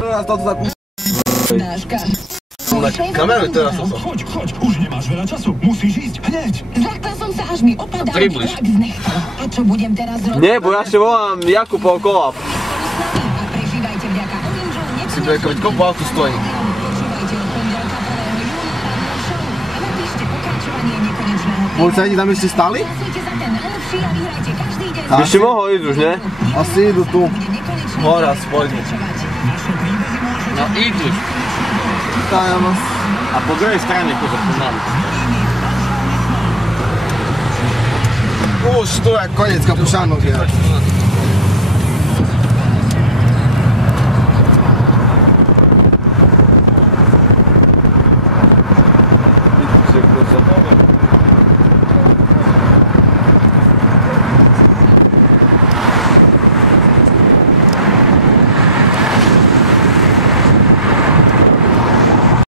Teraz to tak Kameruj teraz to. Chodź, už nemáš veľa času, musíš ísť hneď. Zľakla som sa, až mi opadal tlak z nechta. A čo budem teraz robiť? Nie, bo ja ešte volám Jakuba okolo. Prežívajte vďaka Oranžu, Si to je koľko autu stojí. Počúvajte od pondelka 1. júla na show a napíšte pokračovanie nekonečného. Policajti tam ešte stáli? Hlasujte za ten najlepší a vyhrajte každý deň. Ešte mohol ísť už, ne? Asi idú tu. Hora, spojne. No idú. A po druhej strane pozor, pomalu. Už tu je koniec Kapušanov.